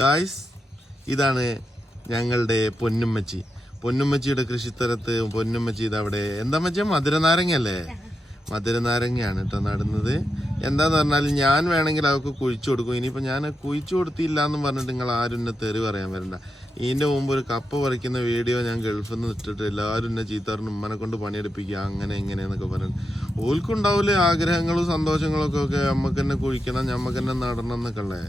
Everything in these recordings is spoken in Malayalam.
ഗായ്സ് ഇതാണ് ഞങ്ങളുടെ പൊന്നുമ്മച്ചി. പൊന്നുമ്മച്ചിയുടെ കൃഷിത്തരത്ത് പൊന്നുമ്മച്ചി ഇതവിടെ എന്താ മച്ചാ? മധുരനാരങ്ങ അല്ലേ മധുരനാരങ്ങയാണ് കേട്ടോ നടുന്നത്. എന്താന്ന് പറഞ്ഞാൽ ഞാൻ വേണമെങ്കിൽ അവർക്ക് കുഴിച്ചു കൊടുക്കും. ഇനിയിപ്പോൾ ഞാൻ കുഴിച്ചു കൊടുത്തില്ല എന്ന് പറഞ്ഞിട്ട് നിങ്ങൾ ആരും എന്നെ തെറി പറയാൻ വരണ്ട. ഇതിന്റെ മുമ്പ് ഒരു കപ്പ പറിക്കുന്ന വീഡിയോ ഞാൻ ഗൾഫിൽ നിന്ന് ഇട്ടിട്ട് എല്ലാവരും എന്നെ ചീത്താറിന് ഉമ്മനെ കൊണ്ട് പണിയെടുപ്പിക്കുക അങ്ങനെ ഇങ്ങനെ എന്നൊക്കെ പറഞ്ഞു. ഓൽക്കുണ്ടാവില്ലേ ആഗ്രഹങ്ങളും സന്തോഷങ്ങളൊക്കെ ഒക്കെ നമുക്ക് തന്നെ കുഴിക്കണം നമുക്ക് തന്നെ നടണം എന്നൊക്കെ ഉള്ളേ.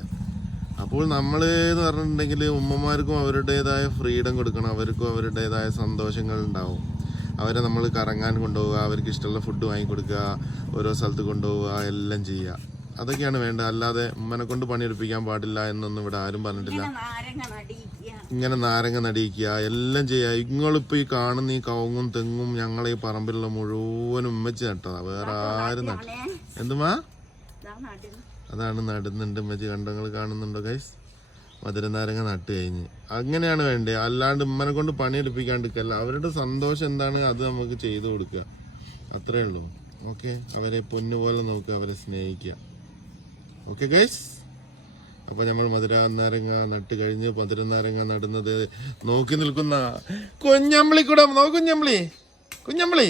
അപ്പോൾ നമ്മൾ എന്ന് പറഞ്ഞിട്ടുണ്ടെങ്കിൽ ഉമ്മമാർക്കും അവരുടേതായ ഫ്രീഡം കൊടുക്കണം. അവർക്കും അവരുടേതായ സന്തോഷങ്ങൾ ഉണ്ടാവും. അവരെ നമ്മൾ കറങ്ങാൻ കൊണ്ടുപോവുക അവർക്ക് ഇഷ്ടമുള്ള ഫുഡ് വാങ്ങിക്കൊടുക്കുക ഓരോ സ്ഥലത്ത് കൊണ്ടുപോവുക എല്ലാം ചെയ്യുക. അതൊക്കെയാണ് വേണ്ടത്. അല്ലാതെ ഉമ്മനെ കൊണ്ട് പണിയെടുപ്പിക്കാൻ പാടില്ല എന്നൊന്നും ഇവിടെ ആരും പറഞ്ഞിട്ടില്ല. ഇങ്ങനെ നാരങ്ങ നടിയിക്കുക. എല്ലാം ചെയ്യുക. നിങ്ങളിപ്പോൾ ഈ കാണുന്ന ഈ കവുങ്ങും തെങ്ങും ഞങ്ങളെ ഈ പറമ്പിലുള്ള മുഴുവനും ഉമ്മച്ച് നട്ടതാ. വേറെ ആരും നട്ട എന്തുമാ? അതാണ് നടുന്നുണ്ട് മറ്റു കണ്ടങ്ങൾ കാണുന്നുണ്ടോ ഗൈസ് മധുരനാരങ്ങ നട്ട് കഴിഞ്ഞ്. അങ്ങനെയാണ് വേണ്ടത് അല്ലാണ്ട് ഉമ്മനെ കൊണ്ട് പണിയെടുപ്പിക്കാണ്ടിരിക്കല്ല. അവരുടെ സന്തോഷം എന്താണ്? അത് നമുക്ക് ചെയ്തു കൊടുക്കുക. അത്രേ ഉള്ളൂ. ഓക്കെ അവരെ പൊന്നുപോലെ നോക്കുക അവരെ സ്നേഹിക്കുക. ഓക്കെ ഗൈസ് അപ്പൊ നമ്മൾ മധുരനാരങ്ങ നട്ട് കഴിഞ്ഞ് മധുരനാരങ്ങ നടുന്നത് നോക്കി നിൽക്കുന്ന കുഞ്ഞമ്പിളി കൂടെ നോക്കുഞ്ഞമ്പിളി കുഞ്ഞമ്പിളി?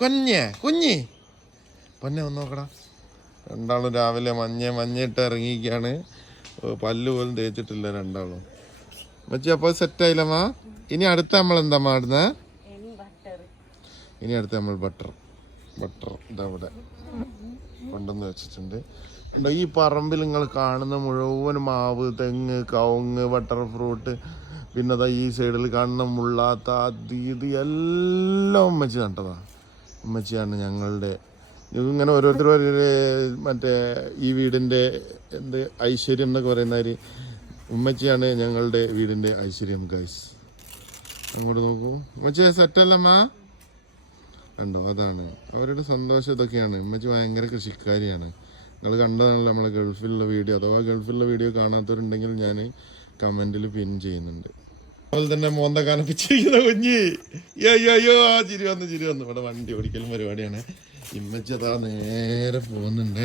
കുഞ്ഞ്? കുഞ്ഞി? പൊന്നെ ഒന്ന് നോക്കടാ രണ്ടാളും രാവിലെ മഞ്ഞ മഞ്ഞിട്ട് ഇറങ്ങിയിരിക്കുകയാണ്. പല്ല് പോലും തേച്ചിട്ടില്ല രണ്ടാളും. മച്ചി അപ്പോൾ സെറ്റായില്ലമ്മ ഇനി അടുത്ത നമ്മൾ എന്താ മാടുന്നത് ഇനി അടുത്ത നമ്മൾ ബട്ടർ ബട്ടർ ഇതാ ഇവിടെ കൊണ്ടുവന്ന് വെച്ചിട്ടുണ്ട്. ഈ പറമ്പിൽ നിങ്ങൾ കാണുന്ന മുഴുവൻ മാവ് തെങ്ങ് കവുങ്ങ് ബട്ടർ ഫ്രൂട്ട് പിന്നെ അതാ ഈ സൈഡിൽ കാണുന്ന മുള്ളാത്ത അത് ഇത് എല്ലാം ഉമ്മച്ചി നട്ടതാണ് ഉമ്മച്ചിയാണ് ഞങ്ങളുടെ ഇങ്ങനെ ഓരോരുത്തർ ഓരോരു മറ്റേ ഈ വീടിന്റെ എന്ത് ഐശ്വര്യം എന്നൊക്കെ പറയുന്ന ഒരു ഉമ്മച്ചിയാണ് ഞങ്ങളുടെ വീടിന്റെ ഐശ്വര്യം ഗൈസ് അങ്ങോട്ട് നോക്കൂ. ഉമ്മച്ചി സെറ്റല്ലമ്മ കണ്ടോ? അതാണ്. അവരുടെ സന്തോഷം ഇതൊക്കെയാണ്. ഉമ്മച്ചി ഭയങ്കര കൃഷിക്കാരിയാണ്. നിങ്ങൾ കണ്ടതാണല്ലോ നമ്മളെ ഗൾഫിലുള്ള വീഡിയോ. അഥവാ ഗൾഫിലുള്ള വീഡിയോ കാണാത്തവരുണ്ടെങ്കിൽ ഞാൻ കമന്റിൽ പിൻ ചെയ്യുന്നുണ്ട്. അതുപോലെ തന്നെ മോന്ത കാണിപ്പിച്ചിരിക്കുന്ന കുഞ്ഞി. അയ്യോ അയ്യോ ആ ചിരി വന്ന് ചിരി വന്നു. ഇവിടെ വണ്ടി ഓടിക്കലും പരിപാടിയാണ്. ഇമ്മച്ചി അതാ നേരെ പോകുന്നുണ്ട്.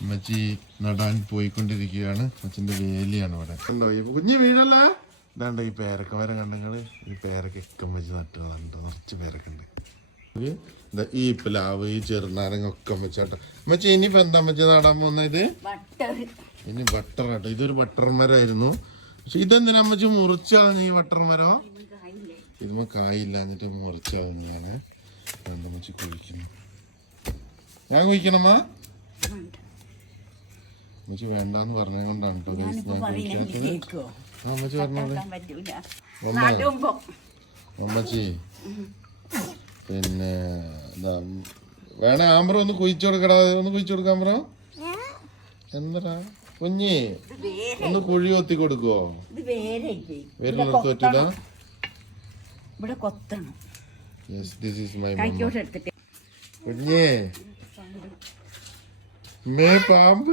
ഇമ്മച്ചി നടാൻ പോയിക്കൊണ്ടിരിക്കുകയാണ്. അച്ഛന്റെ വേലിയാണ് ഇവിടെ. കണ്ടോ ഈ കുഞ്ഞി വീഴല്ല ഇതാണ്ട് ഈ പേരക്ക വരെ കണ്ടങ്ങൾ ഈ പേരക്കൊക്കെ വെച്ച് നട്ടുകളുണ്ട് നിറച്ച് പേരക്കുണ്ട് ഈ പ്ലാവ് ഈ ചെറുനാരങ്ങ ഒക്കെ വെച്ചാട്ടോ അമ്മച്ചി ഇനിയിപ്പോ എന്താ അമ്മച്ചി നടാൻ പോകുന്ന ഇത്? ബട്ടർ ഇനി ബട്ടർ ആട്ടോ. ഇതൊരു ബട്ടർ മരമായിരുന്നു പക്ഷെ ഇതെന്തിനാ അമ്മച്ചി മുറിച്ചാണ് ഈ ബട്ടർ മരം? ഇതുമ്പോ കായില്ല എന്നിട്ട് മുറിച്ചാവുന്നതാണ്. രണ്ടമ്മച്ചി കുഴിക്കുന്നു ഞാൻ കുഴിക്കണമ്മ. അമ്മച്ചി വേണ്ടെന്ന് പറഞ്ഞത് കൊണ്ടാണ് കേട്ടോ കുഴിക്കാത്തത്. അമ്മച്ചി പറ്റൂല? നടുമ്പോ അമ്മച്ചി. പിന്നെ വേണേ ആമ്പ്രോ ഒന്ന് കുഴിച്ചു കൊടുക്കടാ. ഒന്ന് കുഴിച്ചു കൊടുക്കാം ആമ്പ്രോ. എന്താ കുഞ്ഞി ഒന്ന് കുഴി കൊത്തി കൊടുക്കോ വേറെ പറ്റില്ല ഇവിടെ കൊത്തണം. യെസ് ദിസ് ഈസ് മൈ കുഞ്ഞേ. മേ പാമ്പ്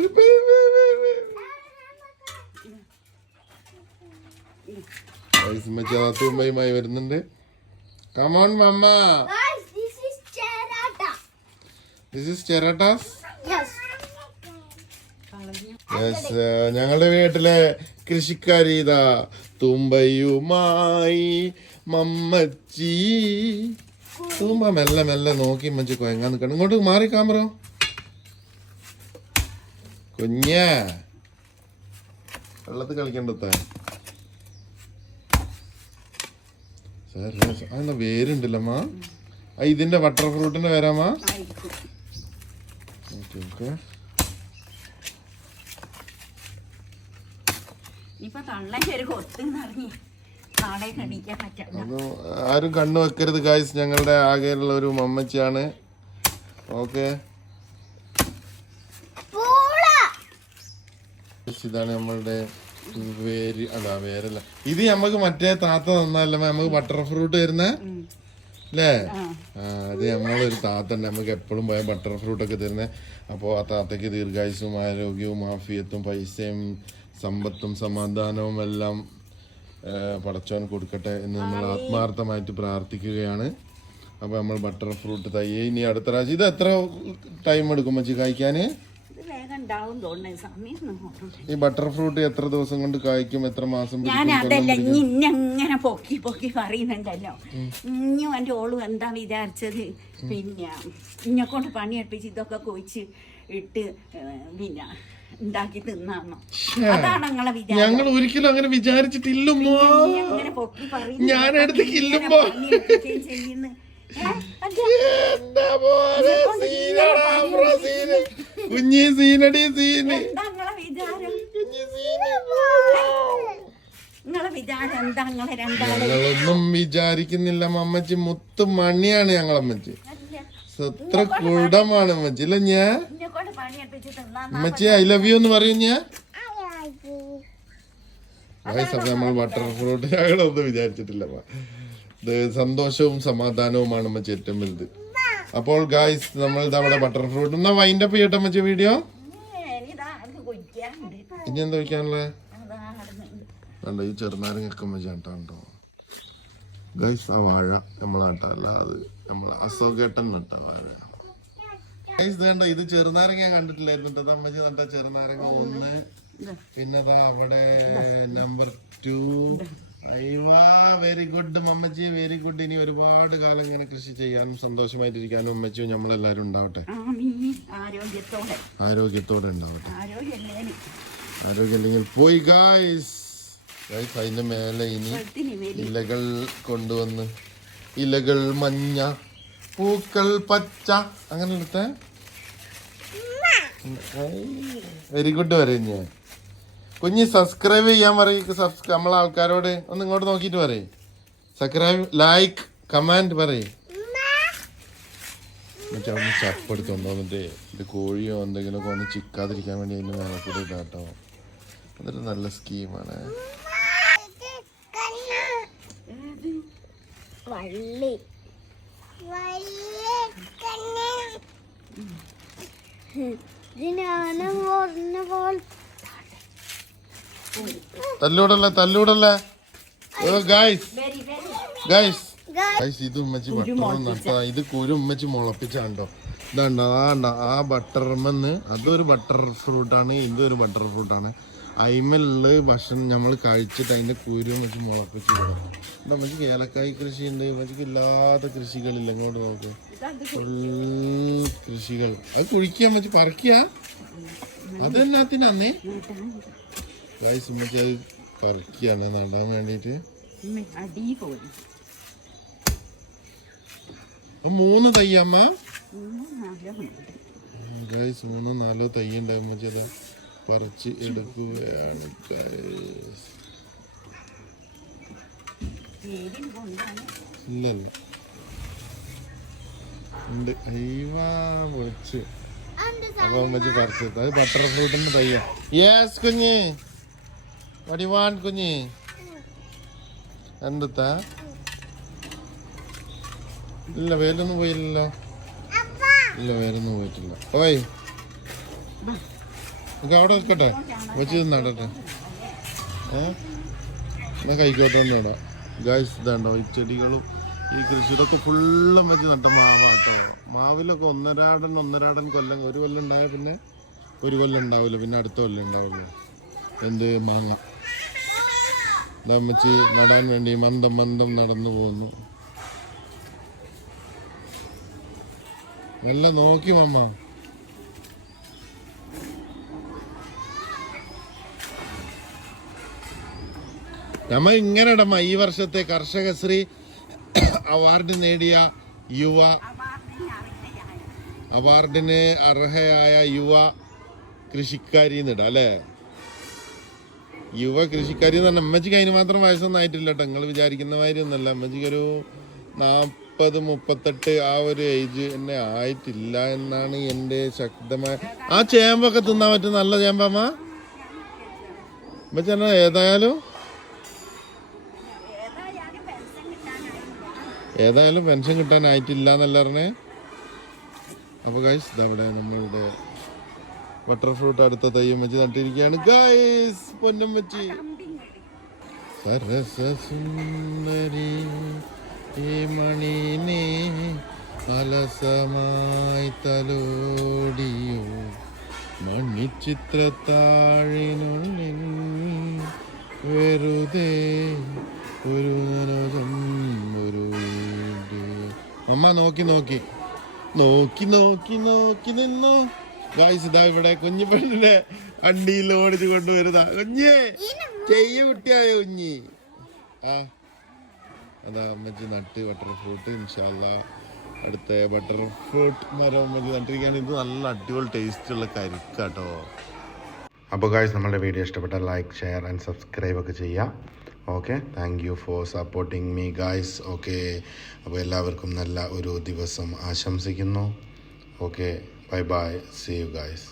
അകത്തുമ്മയുമായി വരുന്നുണ്ട്. Come on mamma. This is ചെറാട്ടാസ് ഞങ്ങളുടെ വീട്ടിലെ കൃഷിക്കാരി ഇതാ. തുമ്പയുമായി മമ്മച്ചി. തുമ്പ മെല്ലെ മെല്ലെ നോക്കി മച്ചി കൊയങ്ങാൻ നിൽക്കണം ഇങ്ങോട്ട് മാറി കാമറോ കുഞ്ഞ. വെള്ളത്തിൽ കളിക്കണ്ടത്താ അതെന്താ വേരുണ്ടല്ലമ്മ ആ ഇതിന്റെ ബട്ടർ ഫ്രൂട്ടിന്റെ വേരാമാ ഓക്കെ ഓക്കെ. ആരും കണ്ണു വെക്കരുത് ഗായ്സ് ഞങ്ങളുടെ ആകെയുള്ള ഒരു മമ്മച്ചിയാണ്. ഓക്കെ. ഇതാണ് നമ്മളുടെ വേര്. അതാ വേരല്ല. ഇത് നമുക്ക് മറ്റേ താത്ത തന്നല്ല നമുക്ക് ബട്ടർ ഫ്രൂട്ട് തരുന്ന? അല്ലേ അത് നമ്മളൊരു താത്ത ഉണ്ട് നമുക്ക് എപ്പോഴും പോയ ബട്ടർ ഫ്രൂട്ട് ഒക്കെ തരുന്നത് അപ്പോൾ ആ താത്തയ്ക്ക് ദീർഘായുസും ആരോഗ്യവും ആഫിയത്തും പൈസയും സമ്പത്തും സമാധാനവും എല്ലാം പടച്ചോൻ കൊടുക്കട്ടെ എന്ന് നമ്മൾ ആത്മാർത്ഥമായിട്ട് പ്രാർത്ഥിക്കുകയാണ്. അപ്പോൾ നമ്മൾ ബട്ടർ ഫ്രൂട്ട് തയ്യേ ഇനി അടുത്ത പ്രാവശ്യം ഇത് എത്ര ടൈം എടുക്കും മച്ചി? കഴിക്കാൻ ഇത് വേഗം ഉണ്ടാവും തോന്നുന്നു സമയം നോക്കണ്ടേ ഈ ബട്ടർ ഫ്രൂട്ട് എത്ര ദിവസം കൊണ്ട് കായ്ക്കും എത്ര മാസം ഞാൻ അതല്ല? ഇനി അങ്ങനെ പൊക്കി പൊക്കി പറയുന്നുണ്ടല്ലോ ഇനിയും എന്റെ ഓളും എന്താ വിചാരിച്ചത് പിന്നെ ഇന്നെ കൊണ്ട് പണിയെടുപ്പിച്ച് ഇതൊക്കെ കുഴിച്ച് ഇട്ട് പിന്നെ ഉണ്ടാക്കി തിന്നാന്നോ അതാണ് നിങ്ങളെ വിചാരം ഞങ്ങൾ ഒരിക്കലും അങ്ങനെ വിചാരിച്ചിട്ടില്ലമ്മോ ഇനി അങ്ങനെ പൊക്കി പറയുന്നു. ഞാൻ ഇങ്ങനെ കില്ലുമ്പോ. പണിയെടുപ്പിക്കുകയും ചെയ്യുന്നു. ഏ? അതെ. എന്താ പോലെ സീനാണ് സീന്. കുഞ്ഞി സീനടി സീന്. ഞങ്ങളൊന്നും വിചാരിക്കുന്നില്ല അമ്മച്ചി മുത്ത് മണിയാണ് ഞങ്ങളമ്മച്ചി എത്ര കുടമാണ് അമ്മച്ചി. ഇല്ല ഞാൻ അമ്മച്ചി ഐ ലവ് യു എന്ന് പറയും ഞാൻ നമ്മൾ ബട്ടർ ഫ്രൂട്ട് ഞങ്ങളൊന്നും വിചാരിച്ചിട്ടില്ല. സന്തോഷവും സമാധാനവുമാണ് അമ്മച്ചി ഏറ്റവും വലുത്. അപ്പോൾ ഗായ്സ് നമ്മൾ നമ്മുടെ അവിടെ ബട്ടർ ഫ്രൂട്ട് എന്നാ വൈൻഡപ്പ് ചെയ്യട്ടെ മച്ച വീഡിയോ ഇനി എന്താ വയ്ക്കാനുള്ളത് വേണ്ട ഈ ചെറുനാരങ്ങൊക്കെ അമ്മച്ചി നട്ടാണ്ടോ ഗൈസ് ആ വാഴ നമ്മളാട്ടല്ല അത് നമ്മൾ അസോകേട്ടൻ നട്ട വാഴ. ഗൈസ് വേണ്ട ഇത് ചെറുനാരങ്ങ ഞാൻ കണ്ടിട്ടില്ലായിരുന്നു അമ്മച്ചി നട്ട ചെറുനാരങ്ങ ഒന്ന്. പിന്നെ അവിടെ നമ്പർ ടു വെരി ഗുഡ് മമ്മച്ചി വെരി ഗുഡ് ഇനി ഒരുപാട് കാലം ഇങ്ങനെ കൃഷി ചെയ്യാനും സന്തോഷമായിട്ടിരിക്കാനും അമ്മച്ചിയും നമ്മളെല്ലാരും ഉണ്ടാവട്ടെ. ആരോഗ്യത്തോടെ. ആരോഗ്യത്തോടെ ഉണ്ടാവട്ടെ. ആരോഗ്യം ഇല്ലെങ്കിൽ പോയി ഗായ്സ് ഗായ്സ് അതിന്റെ മേലെ ഇനി ഇലകൾ കൊണ്ടുവന്ന് ഇലകൾ മഞ്ഞ പൂക്കൾ പച്ച അങ്ങനെ എടുത്തേ വെരി ഗുഡ് വരെ ഞാൻ കുഞ്ഞ് സബ്സ്ക്രൈബ് ചെയ്യാൻ പറയും സബ്സ്ക്രൈബ് നമ്മളെ ആൾക്കാരോട് ഒന്ന് ഇങ്ങോട്ട് നോക്കിയിട്ട് പറയും. സബ്സ്ക്രൈബ് ലൈക്ക് കമാൻഡ് പറയും. മറ്റേ ഒന്ന് ചപ്പെടുത്ത് കൊണ്ടുവന്നിട്ട് ഇത് കോഴിയോ എന്തെങ്കിലുമൊക്കെ ഒന്ന് ചിക്കാതിരിക്കാൻ വേണ്ടി അതിന് മേലെ കൂടെ ഇതാട്ടോ അതൊരു നല്ല സ്കീമാണ് വള്ളി. ഇതിനാണ് പറഞ്ഞ പോലെ തല്ലൂടല്ല തല്ലൂടല്ല? ഗൈസ് ഗൈസ് ഗൈസ് ഇത് ഉമ്മച്ചി ബട്ടർ നട്ടാ ഇത് കുരു ഉമ്മച്ചി മുളപ്പിച്ചാണ്ടോ? ഇതാണ്ട ആണ്ട ആ ബട്ടർമെന്ന് അതൊരു ബട്ടർ ഫ്രൂട്ടാണ് ഇതൊരു ബട്ടർ ഫ്രൂട്ടാണ് അയിമലുള്ള ഭക്ഷണം നമ്മൾ കഴിച്ചിട്ട് അതിന്റെ കുരു വെച്ച് മുളപ്പിച്ച് ഇവിടെ നമുക്ക് ഏലക്കായ് കൃഷി ഉണ്ട് ഉമ്മച്ചിക്ക് ഇല്ലാത്ത കൃഷികളില്ല. ഇങ്ങോട്ട് നോക്ക്. കൃഷികൾ. അത് കുഴിക്കാൻ വെച്ച് പറിക്കുക. അതെന്നാത്തിനന്നേ ഗായ്സ് ഉമ്മച്ചി അത് പറിക്കുകയാണ്. നടാൻ വേണ്ടിയിട്ട്. മൂന്ന് തയ്യമ്മ ഗൈസ് മൂന്നോ നാലോ തൈ ഉണ്ടാകുമ്പോ അത് പറിച്ച് എടുക്കുകയാണ് ഗൈസ് കൊണ്ടാണ്. ഇല്ലല്ല ഉണ്ട്. അയ്യവാ പൊളിച്ച്. അപ്പൊ അമ്മച്ചി പറിച്ചെടുത്തു അത് ബട്ടർ ഫ്രൂട്ടിന്റെ തയ്യ യെസ് കുഞ്ഞ്. വടിവാൻ കുഞ്ഞി. എന്താ ഇല്ല വേലൊന്നും പോയില്ലല്ലോ. ഇല്ല വേലൊന്നും പോയിട്ടില്ല. ഓയ്. നമുക്ക് അവിടെ നിൽക്കട്ടെ. വെച്ച് നടട്ടെ ഏ? എന്നാ കഴിക്കട്ടെ തന്നെ ഇടാം. ഗായ്സ് ഇതാണ്ടോ ഈ ചെടികളും ഈ കൃഷിയിലൊക്കെ ഫുള്ളും വെച്ച് നട്ട മാവാട്ടോ മാവിലൊക്കെ ഒന്നരാടൻ ഒന്നരാടൻ കൊല്ലം ഒരു കൊല്ലം ഉണ്ടായ പിന്നെ ഒരു കൊല്ലം ഉണ്ടാവില്ല പിന്നെ അടുത്ത കൊല്ലം ഉണ്ടാവില്ല. എന്ത് മാങ്ങ. ദമ്മച്ചി നടാൻ വേണ്ടി മന്ദം മന്ദം നടന്നു പോകുന്നു. നല്ല നോക്കി മമ്മ നമ്മ ഇങ്ങനെ ഇടമ്മ. ഈ വർഷത്തെ കർഷകശ്രീ അവാർഡ് നേടിയ യുവ അവാർഡിന് അർഹയായ യുവ കൃഷിക്കാരി എന്നിടാം അല്ലേ? യുവ കൃഷിക്കാരി എന്ന് പറഞ്ഞാൽ അമ്മച്ചിക്ക് അതിന് മാത്രം വയസ്സൊന്നും ആയിട്ടില്ല കേട്ടോ നിങ്ങൾ വിചാരിക്കുന്ന മാതിരി ഒന്നല്ല അമ്മച്ചിക്ക് നാൽപ്പത് മുപ്പത്തെട്ട് ആ ഒരു ഏജ് എന്നെ ആയിട്ടില്ല എന്നാണ് എന്റെ ശക്തമായ ആ ചേമ്പൊക്കെ തിന്നാൻ പറ്റും നല്ല ചേമ്പമ്മ അമ്മച്ചി ഏതായാലും ഏതായാലും പെൻഷൻ കിട്ടാനായിട്ടില്ല എന്നല്ല പറഞ്ഞേ. അപ്പോൾ ഗൈസ് ഇതവിടെ നമ്മളുടെ ബട്ടർ ഫ്രൂട്ട് അടുത്ത തയ്യം വെച്ച് നട്ടിരിക്കുകയാണ്. ഗായ്സ് പൊന്നും വെച്ച്. സരസസുന്ദരി ഈ മണിനെ അലസമായി തലോടിയോ. മണിച്ചിത്രത്താഴിനുള്ളിൽ വെറുതെ ഒരു മനോജം ഒരു അമ്മ നോക്കി നോക്കി. നോക്കി നോക്കി നോക്കി നിന്നു. ഗായ്സ് ഇതാ ഇവിടെ കുഞ്ഞു പെണ്ണിനെ അണ്ടിയിൽ ഓടിച്ചു കൊണ്ടുവരുന്ന കുഞ്ഞേ ചെയ്യ കുട്ടിയായ കുഞ്ഞി. ആ അതാ അമ്മച്ചി നട്ട് ബട്ടർ ഫ്രൂട്ട് ഇൻഷാല്ല അടുത്ത ബട്ടർ ഫ്രൂട്ട് മരം അമ്മച്ചി നട്ടിരിക്കുകയാണ്. ഇത് നല്ല അടിപൊളി ടേസ്റ്റ് ഉള്ള കരിക്കാട്ടോ. അപ്പോൾ ഗായ്സ് നമ്മളുടെ വീഡിയോ ഇഷ്ടപ്പെട്ടാൽ ലൈക്ക് ഷെയർ ആൻഡ് സബ്സ്ക്രൈബ് ഒക്കെ ചെയ്യാം. Okay thank you for supporting me guys okay അപ്പോൾ എല്ലാവർക്കും നല്ല ഒരു ദിവസം ആശംസിക്കുന്നു. Okay bye bye see you guys